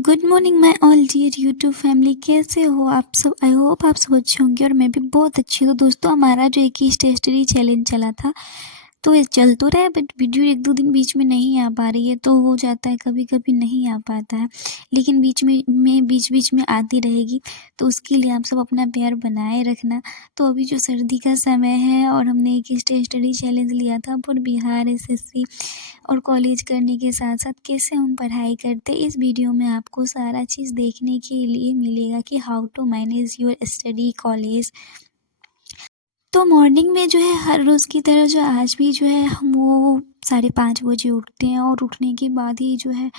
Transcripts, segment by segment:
Good morning my all dear YouTube family. कैसे हो आप सब? आई होप आप सब अच्छे होंगे और मैं भी बहुत अच्छी हूँ। तो दोस्तों, हमारा जो 21 टेस्टरी चैलेंज चला था तो ये चल तो रहा है, बट वीडियो एक दो दिन बीच में नहीं आ पा रही है। तो हो जाता है, कभी कभी नहीं आ पाता है, लेकिन बीच बीच में आती रहेगी। तो उसके लिए आप सब अपना प्यार बनाए रखना। तो अभी जो सर्दी का समय है और हमने 21 टेस्टरी चैलेंज लिया था फॉर बिहार एसएससी और कॉलेज करने के साथ साथ कैसे हम पढ़ाई करते, इस वीडियो में आपको सारा चीज़ देखने के लिए मिलेगा कि how to manage your study college. तो मॉर्निंग में जो है हर रोज़ की तरह जो आज भी जो है हम वो 5:30 बजे उठते हैं और उठने के बाद ही जो है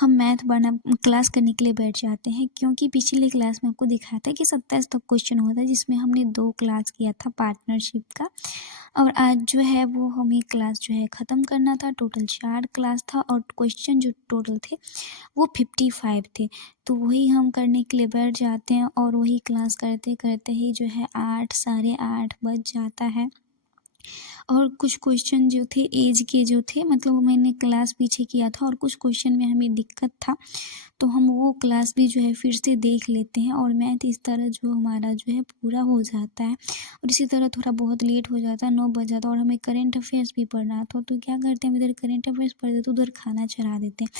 हम मैथ बना क्लास करने के लिए बैठ जाते हैं, क्योंकि पिछले क्लास में आपको दिखाया था कि 27 तक क्वेश्चन होता है, जिसमें हमने 2 क्लास किया था पार्टनरशिप का। और आज जो है वो हमें क्लास जो है ख़त्म करना था। टोटल 4 क्लास था और क्वेश्चन जो टोटल थे वो 55 थे। तो वही हम करने के लिए बैठ जाते हैं और वही क्लास करते करते ही जो है 8 साढ़े 8 बज जाता है। और कुछ क्वेश्चन जो थे एज के जो थे, मतलब मैंने क्लास पीछे किया था और कुछ क्वेश्चन में हमें दिक्कत था, तो हम वो क्लास भी जो है फिर से देख लेते हैं और मैथ इस तरह जो हमारा जो है पूरा हो जाता है। और इसी तरह थोड़ा बहुत लेट हो जाता है, 9 बज जाता है और हमें करेंट अफेयर्स भी पढ़ना था। तो क्या करते हैं, हम इधर करेंट अफेयर्स पढ़ देते, उधर खाना चढ़ा देते हैं।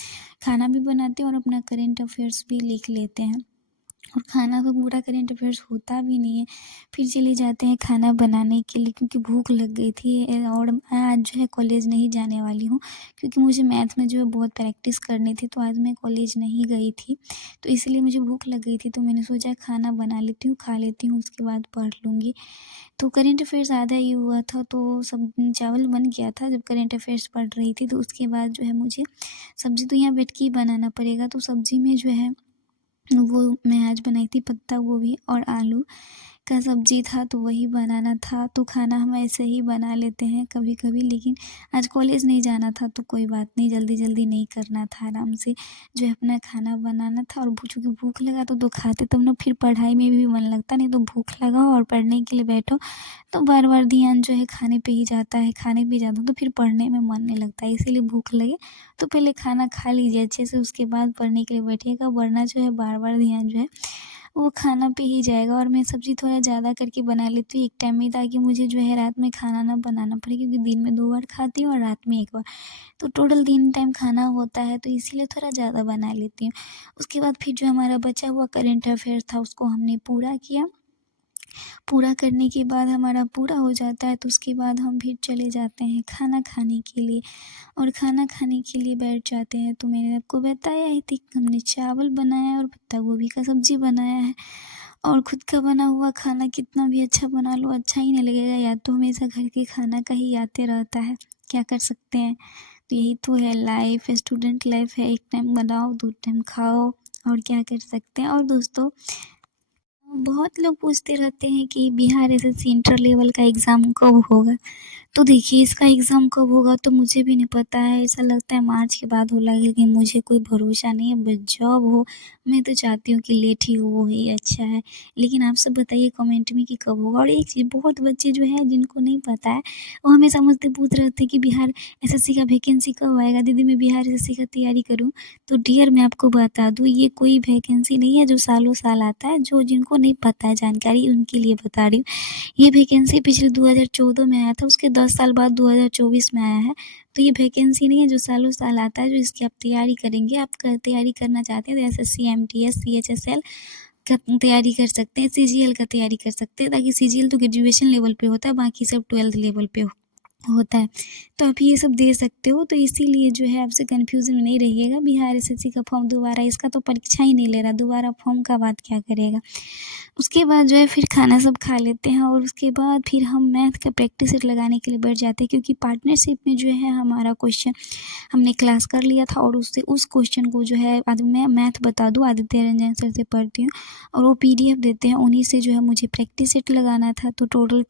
खाना भी बनाते हैं और अपना करेंट अफेयर्स भी लिख लेते हैं। और खाना तो पूरा करेंट अफेयर्स होता भी नहीं है। फिर चले जाते हैं खाना बनाने के लिए, क्योंकि भूख लग गई थी और मैं आज जो है कॉलेज नहीं जाने वाली हूँ, क्योंकि मुझे मैथ में जो है बहुत प्रैक्टिस करनी थी। तो आज मैं कॉलेज नहीं गई थी, तो इसलिए मुझे भूख लग गई थी। तो मैंने सोचा खाना बना लेती हूँ, खा लेती हूँ, उसके बाद पढ़ लूँगी। तो करेंट अफेयर्स आधा ही हुआ था, तो सब चावल बन गया था जब करेंट अफेयर्स पढ़ रही थी। तो उसके बाद जो है मुझे सब्ज़ी तो यहाँ बैठ के ही बनाना पड़ेगा। तो सब्ज़ी में जो है वो मैं आज बनाई थी पत्ता गोभी और आलू का सब्जी था, तो वही बनाना था। तो खाना हम ऐसे ही बना लेते हैं कभी कभी, लेकिन आज कॉलेज नहीं जाना था तो कोई बात नहीं, जल्दी जल्दी नहीं करना था, आराम से जो है अपना खाना बनाना था। और चूँकि भूख लगा तो खाते तब ना फिर पढ़ाई में भी मन लगता, नहीं तो भूख लगा और पढ़ने के लिए बैठो तो बार बार ध्यान जो है खाने पे ही जाता है, खाने पे जाता तो फिर पढ़ने में मन नहीं लगता। इसीलिए भूख लगे तो पहले खाना खा लीजिए अच्छे से, उसके बाद पढ़ने के लिए बैठिएगा, वरना जो है बार बार ध्यान जो है वो खाना पे ही जाएगा। और मैं सब्ज़ी थोड़ा ज़्यादा करके बना लेती हूँ एक टाइम में, ताकि मुझे जो है रात में खाना ना बनाना पड़े, क्योंकि दिन में 2 बार खाती हूँ और रात में 1 बार, तो टोटल 3 टाइम खाना होता है, तो इसीलिए थोड़ा ज़्यादा बना लेती हूँ। उसके बाद फिर जो हमारा बचा हुआ करेंट अफेयर था उसको हमने पूरा किया। पूरा करने के बाद हमारा पूरा हो जाता है, तो उसके बाद हम फिर चले जाते हैं खाना खाने के लिए। और खाना खाने के लिए बैठ जाते हैं। तो मैंने आपको बताया ही थी कि हमने चावल बनाया और पत्ता गोभी का सब्जी बनाया है। और खुद का बना हुआ खाना कितना भी अच्छा बना लो, अच्छा ही नहीं लगेगा, या तो हमेशा घर के खाना का ही आते रहता है, क्या कर सकते हैं। तो यही तो है लाइफ, स्टूडेंट लाइफ है, एक टाइम बनाओ 2 टाइम खाओ, और क्या कर सकते हैं। और दोस्तों, बहुत लोग पूछते रहते हैं कि बिहार एसएससी इंटर लेवल का एग्ज़ाम कब होगा। तो देखिए, इसका एग्ज़ाम कब होगा तो मुझे भी नहीं पता है, ऐसा लगता है मार्च के बाद होगा, लेकिन मुझे कोई भरोसा नहीं है। बस जॉब हो, मैं तो चाहती हूँ कि लेट ही हो, वो ही अच्छा है। लेकिन आप सब बताइए कमेंट में कि कब होगा। और एक चीज़, बहुत बच्चे जो है जिनको नहीं पता है, वो हमेशा मुझसे पूछ रहे थे कि बिहार एसएससी का वैकेंसी कब आएगा, दीदी मैं बिहार एसएससी का तैयारी करूँ। तो डियर, मैं आपको बता दूँ, ये कोई वैकेंसी नहीं है जो सालों साल आता है। जो जिनको नहीं पता है जानकारी, उनके लिए बता रही हूँ। ये वैकेंसी पिछले 2014 में आया था, उसके 10 साल बाद 2024 में आया है। तो ये वैकेंसी नहीं है जो सालों साल आता है, जो इसकी आप तैयारी करेंगे। आप तैयारी करना चाहते हैं तो एसएससी, एमटीएस, सीएचएसएल का तैयारी कर सकते हैं, सीजीएल का तैयारी कर सकते हैं। ताकि सीजीएल तो ग्रेजुएशन लेवल पे होता है, बाकी सब 12th लेवल पे होता है। तो आप ये सब दे सकते हो, तो इसीलिए जो है आपसे कन्फ्यूज़न में नहीं रहिएगा। बिहार एसएससी का फॉर्म दोबारा, इसका तो परीक्षा ही नहीं ले रहा, दोबारा फॉर्म का बात क्या करेगा। उसके बाद जो है फिर खाना सब खा लेते हैं और उसके बाद फिर हम मैथ का प्रैक्टिस सेट लगाने के लिए बैठ जाते हैं, क्योंकि पार्टनरशिप में जो है हमारा क्वेश्चन हमने क्लास कर लिया था। और उससे उस क्वेश्चन को जो है आज मैं मैथ बता दूँ, आदित्य रंजन सर से पढ़ती हूँ और वो पीडीएफ देते हैं, उन्हीं से जो है मुझे प्रैक्टिस सेट लगाना था। तो टोटल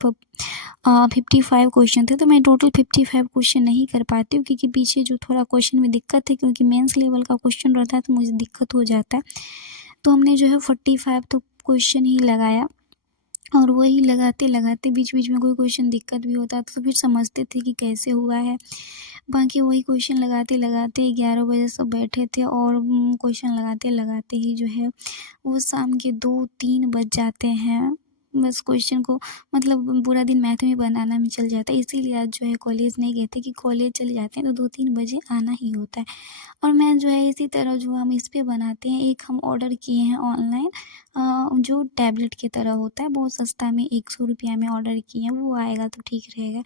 55 क्वेश्चन थे, तो मैं टोटल 55 क्वेश्चन नहीं कर पाती हूँ, क्योंकि पीछे जो थोड़ा क्वेश्चन में दिक्कत है, क्योंकि मेंस लेवल का क्वेश्चन रहता है तो मुझे दिक्कत हो जाता है। तो हमने जो है 45 तो क्वेश्चन ही लगाया। और वही लगाते-लगाते बीच-बीच में कोई क्वेश्चन दिक्कत भी होता तो फिर समझते थे कि कैसे हुआ है। बाकी वही क्वेश्चन लगाते-लगाते 11 बजे सब बैठे थे और क्वेश्चन लगाते-लगाते ही जो है वो शाम के 2-3 बज जाते हैं। बस क्वेश्चन को मतलब पूरा दिन मैथ में बनाना में चल जाता है, इसीलिए आज जो है कॉलेज नहीं गए थे कि कॉलेज चले जाते हैं तो 2-3 बजे आना ही होता है। और मैं जो है इसी तरह जो हम इस पे बनाते हैं, एक हम ऑर्डर किए हैं ऑनलाइन जो टैबलेट की तरह होता है, बहुत सस्ता में 100 रुपया में ऑर्डर किए हैं, वो आएगा तो ठीक रहेगा।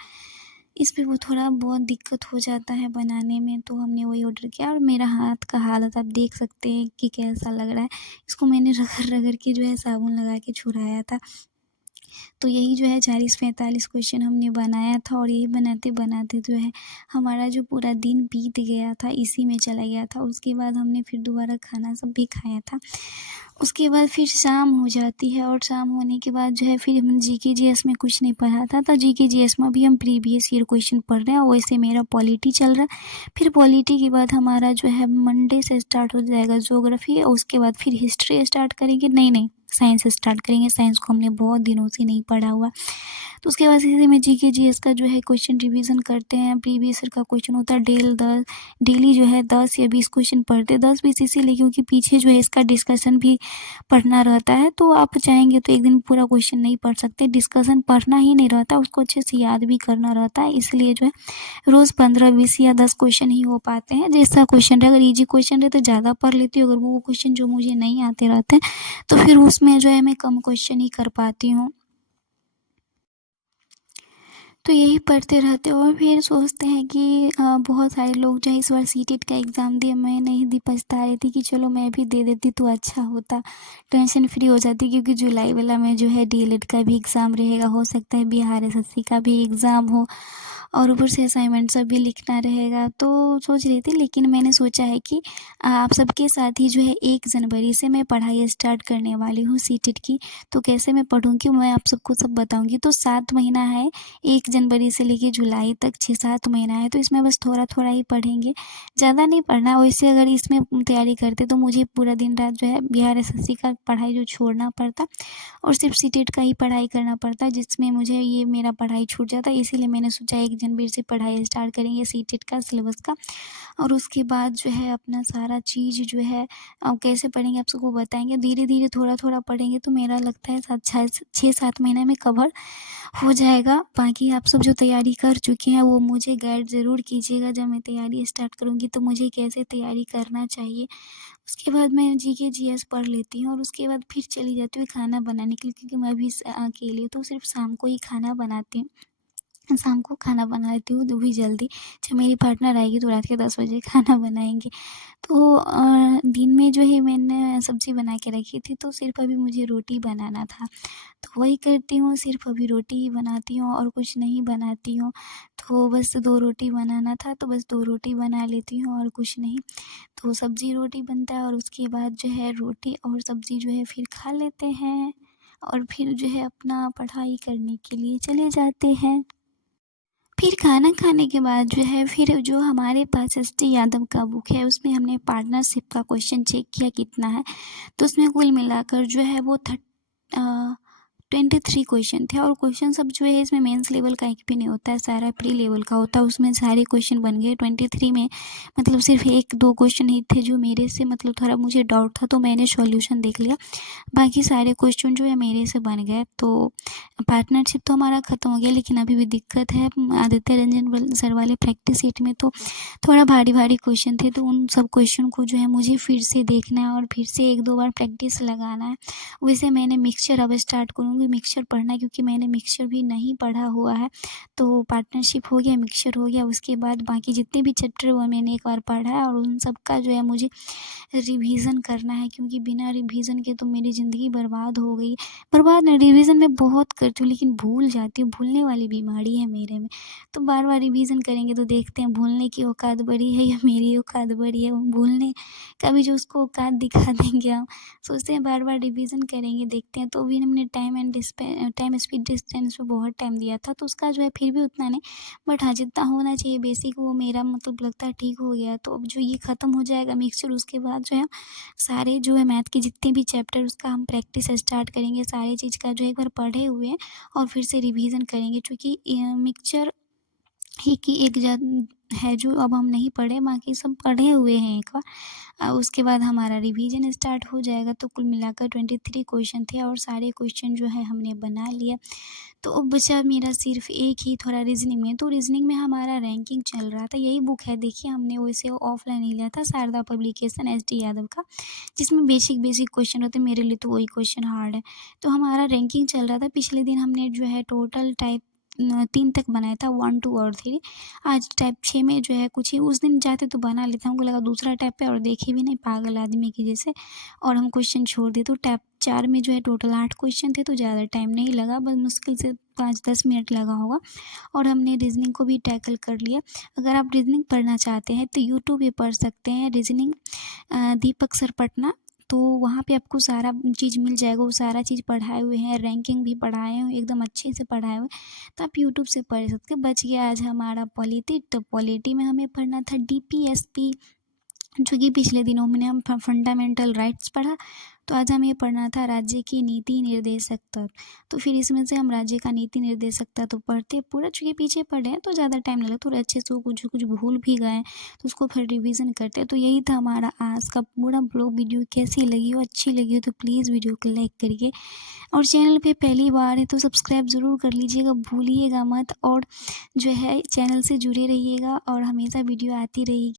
इस पे वो थोड़ा बहुत दिक्कत हो जाता है बनाने में, तो हमने वही ऑर्डर किया और मेरा हाथ का हालत आप देख सकते हैं कि कैसा लग रहा है। इसको मैंने रगड़-रगड़ के जो है साबुन लगा के छुड़ाया था। तो यही जो है 40-45 क्वेश्चन हमने बनाया था और यही बनाते-बनाते जो है हमारा जो पूरा दिन बीत गया था, इसी में चला गया था। उसके बाद हमने फिर दोबारा खाना सब भी खाया था। उसके बाद फिर शाम हो जाती है और शाम होने के बाद जो है फिर हम जीके जीएस में कुछ नहीं पढ़ा था, तो जीके जीएस में भी हम प्रीवियस ईयर क्वेश्चन पढ़ रहे हैं और वैसे मेरा पॉलिटी चल रहा है। फिर पॉलिटी के बाद हमारा जो है मंडे से स्टार्ट हो जाएगा ज्योग्राफी और उसके बाद फिर हिस्ट्री स्टार्ट करेंगे। नहीं, साइंस स्टार्ट करेंगे। साइंस को हमने बहुत दिनों से नहीं पढ़ा हुआ। तो उसके बाद इसी में जीके जीएस का जो है क्वेश्चन रिवीजन करते हैं। प्रीवियस ईयर का क्वेश्चन होता है डेली जो है 10 या 20 क्वेश्चन पढ़ते हैं। 10-20 इसीलिए क्योंकि पीछे जो है इसका डिस्कशन भी पढ़ना रहता है, तो आप चाहेंगे तो एक दिन पूरा क्वेश्चन नहीं पढ़ सकते। डिस्कशन पढ़ना ही नहीं रहता, उसको अच्छे से याद भी करना रहता है, इसलिए जो है रोज़ 15-20 या 10 क्वेश्चन ही हो पाते हैं। जैसा क्वेश्चन रहे, अगर ईजी क्वेश्चन रहे तो ज़्यादा पढ़ लेती हूँ, अगर वो क्वेश्चन जो मुझे नहीं आते रहते हैं तो फिर उसमें जो है मैं कम क्वेश्चन ही कर पाती हूँ। तो यही पढ़ते रहते हैं और फिर सोचते हैं कि बहुत सारे लोग जो है इस बार सीटेट का एग्ज़ाम दिए, मैं नहीं दी, पछता रही थी कि चलो मैं भी दे देती तो अच्छा होता, टेंशन फ्री हो जाती, क्योंकि जुलाई वाला में जो है डीएलएड का भी एग्ज़ाम रहेगा, हो सकता है बिहार एसएससी का भी एग्ज़ाम हो और ऊपर से असाइनमेंट सब भी लिखना रहेगा। तो सोच रही थी, लेकिन मैंने सोचा है कि आप सबके साथ ही जो है 1 जनवरी से मैं पढ़ाई स्टार्ट करने वाली हूँ सीटेट की। तो कैसे मैं पढ़ूँगी मैं आप सबको सब बताऊँगी। तो 7 महीना है, 1 जनवरी से लेके जुलाई तक 6-7 महीना है, तो इसमें बस थोड़ा-थोड़ा ही पढ़ेंगे, ज़्यादा नहीं पढ़ना। वैसे अगर इसमें तैयारी करते तो मुझे पूरा दिन रात जो है बिहार एसएससी का पढ़ाई जो छोड़ना पड़ता और सिर्फ सीटेट का ही पढ़ाई करना पड़ता, जिसमें मुझे ये मेरा पढ़ाई छूट जाता। इसीलिए मैंने सोचा 1 जनवरी से पढ़ाई स्टार्ट करेंगे सीटेट का सिलेबस का और उसके बाद जो है अपना सारा चीज़ जो है कैसे पढ़ेंगे आप सबको बताएँगे। धीरे-धीरे थोड़ा-थोड़ा पढ़ेंगे तो मेरा लगता है 6-7 महीने में कवर हो जाएगा। बाकी आप सब जो तैयारी कर चुके हैं वो मुझे गाइड ज़रूर कीजिएगा, जब मैं तैयारी स्टार्ट करूँगी तो मुझे कैसे तैयारी करना चाहिए। उसके बाद मैं जीके जीएस पढ़ लेती हूँ और उसके बाद फिर चली जाती हूँ खाना बनाने के लिए, क्योंकि मैं अभी अकेली हूँ तो सिर्फ शाम को ही खाना बनाती हूँ। शाम को खाना बना लेती हूँ, वो भी जल्दी। जब मेरी पार्टनर आएगी तो रात के 10 बजे खाना बनाएँगे। तो दिन में जो है मैंने सब्ज़ी बना के रखी थी, तो सिर्फ़ अभी मुझे रोटी बनाना था। तो वही करती हूँ, सिर्फ़ अभी रोटी ही बनाती हूँ और कुछ नहीं बनाती हूँ। तो बस 2 रोटी बनाना था, तो बस 2 रोटी बना लेती हूँ और कुछ नहीं। तो सब्ज़ी रोटी बनता है और उसके बाद जो है रोटी और सब्ज़ी जो है फिर खा लेते हैं और फिर जो है अपना पढ़ाई करने के लिए चले जाते हैं। फिर खाना खाने के बाद जो है फिर जो हमारे पास एसटी यादव का बुक है उसमें हमने पार्टनरशिप का क्वेश्चन चेक किया कितना है, तो उसमें कुल मिलाकर जो है वो 23 क्वेश्चन थे और क्वेश्चन सब जो है इसमें मेंस लेवल का एक भी नहीं होता है, सारा प्री लेवल का होता है। उसमें सारे क्वेश्चन बन गए 23 में, मतलब सिर्फ 1-2 क्वेश्चन ही थे जो मेरे से मतलब थोड़ा मुझे डाउट था तो मैंने सॉल्यूशन देख लिया, बाकी सारे क्वेश्चन जो है मेरे से बन गए। तो पार्टनरशिप तो हमारा ख़त्म हो गया, लेकिन अभी भी दिक्कत है आदित्य रंजन सर वाले प्रैक्टिस सेट में, तो थोड़ा भारी भारी क्वेश्चन थे, तो उन सब क्वेश्चन को जो है मुझे फिर से देखना है और फिर से 1-2 बार प्रैक्टिस लगाना है। वैसे मैंने मिक्सचर अब स्टार्ट करूँगी, मिक्सचर पढ़ना, क्योंकि मैंने मिक्सचर भी नहीं पढ़ा हुआ है। तो पार्टनरशिप हो गया, मिक्सचर हो गया, उसके बाद बाकी जितने भी चैप्टर वो मैंने एक बार पढ़ा है और उन सब का जो है मुझे रिवीजन करना है, क्योंकि बिना रिवीजन के तो मेरी ज़िंदगी बर्बाद हो गई। बर्बाद नहीं, रिवीजन मैं बहुत करती हूँ लेकिन भूल जाती हूँ, भूलने वाली बीमारी है मेरे में। तो बार-बार रिवीजन करेंगे तो देखते हैं भूलने की औकात बड़ी है या मेरी औकात बड़ी है, भूलने का भी जो उसको औकात दिखा देंगे हम। सोचते हैं बार-बार रिवीजन करेंगे, देखते हैं। तो भी हमने टाइम टाइम स्पीड डिस्टेंस में बहुत टाइम दिया था, तो उसका जो है फिर भी उतना नहीं, बट हाँ जितना होना चाहिए बेसिक वो मेरा मतलब लगता है ठीक हो गया। तो अब जो ये ख़त्म हो जाएगा मिक्सचर, उसके बाद जो है सारे जो है मैथ के जितने भी चैप्टर उसका हम प्रैक्टिस स्टार्ट करेंगे, सारी चीज़ का जो एक बार पढ़े हुए हैं और फिर से रिवीजन करेंगे, क्योंकि मिक्सचर ही की एक है जो अब हम नहीं पढ़े, बाकी सब पढ़े हुए हैं एक बार। उसके बाद हमारा रिवीजन स्टार्ट हो जाएगा। तो कुल मिलाकर 23 क्वेश्चन थे और सारे क्वेश्चन जो है हमने बना लिया। तो अब बचा मेरा सिर्फ एक ही थोड़ा रीजनिंग में। तो रीजनिंग में हमारा रैंकिंग चल रहा था, यही बुक है देखिए, हमने वैसे ऑफलाइन ही लिया था, शारदा पब्लिकेशन SD यादव का, जिसमें बेसिक बेसिक क्वेश्चन होते हैं। मेरे लिए तो वही क्वेश्चन हार्ड है। तो हमारा रैंकिंग चल रहा था। पिछले दिन हमने जो है टोटल टाइप 3 तक बनाया था, 1 2 और 3। आज टाइप 6 में जो है कुछ ही, उस दिन जाते तो बना लेते, हमको लगा दूसरा टाइप पे और देखे भी नहीं पागल आदमी की जैसे, और हम क्वेश्चन छोड़ दिए। तो टाइप 4 में जो है टोटल 8 क्वेश्चन थे, तो ज़्यादा टाइम नहीं लगा, बस मुश्किल से 5-10 मिनट लगा होगा और हमने रीजनिंग को भी टैकल कर लिया। अगर आप रीजनिंग पढ़ना चाहते हैं तो यूट्यूब पे पढ़ सकते हैं रीजनिंग, दीपक सर पटना। तो वहाँ पे आपको सारा चीज़ मिल जाएगा, वो सारा चीज़ पढ़ाए हुए हैं, रैंकिंग भी पढ़ाए हुए एकदम अच्छे से पढ़ाए हुए, तो आप यूट्यूब से पढ़ सकते हैं। बच गया आज हमारा पॉलिटी, तो पॉलिटी में हमें पढ़ना था DPSP, जो कि पिछले दिनों में हम फंडामेंटल राइट्स पढ़ा। तो आज हमें पढ़ना था राज्य की नीति निर्देशक तत्व। तो फिर इसमें से हम राज्य का नीति निर्देशक तत्व पढ़ते पूरा, चूँकि पीछे पढ़े हैं तो ज़्यादा टाइम नहीं लगता, थोड़ा अच्छे से कुछ कुछ भूल भी गए तो उसको फिर रिवीजन करते। तो यही था हमारा आज का पूरा ब्लॉग। वीडियो कैसी लगी हो, अच्छी लगी हो तो प्लीज़ वीडियो को लाइक करिए, और चैनल पे पहली बार है तो सब्सक्राइब ज़रूर कर लीजिएगा, भूलिएगा मत, और जो है चैनल से जुड़े रहिएगा और हमेशा वीडियो आती रहेगी।